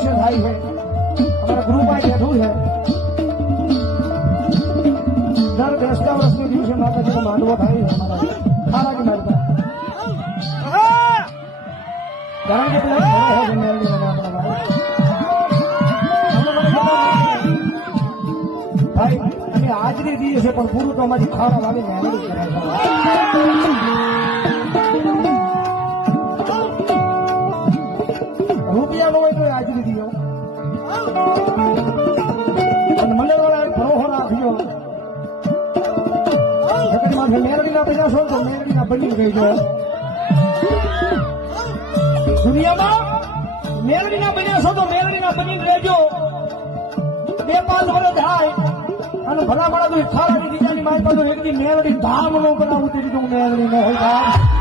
વર્ષે થાય છે અમારા ગ્રુપમાં બેઠું છે દર 10 વર્ષની દિવસે માતાજીનો માંડવો થાય છે અમારા ખારાજી મારતા કારણ કે પેલા ઘણો હોય મેળવી અને આપણા ભાઈ અમે હાજરી દઈએ છીએ પણ પૂરું તો અમારી ખાવા વાળી મેળવી કરે રૂપિયા નો હોય તો હાજરી દીધો અને મંડળ વાળા ભરોસો રાખ્યો મેળવીના પૈસા છો તો મેળવીના બની ગઈ છે દુનિયામાં મેળવીના બન્યા છો તો મેળવીના બની રહેજો 2-5 વર્ષ થાય અને ભલા ભલા તો ખાવાની બીજાની મારી પાસે એકદી મેળવી ધામ નો બનાવું તેવી તો મેળવી ન હોય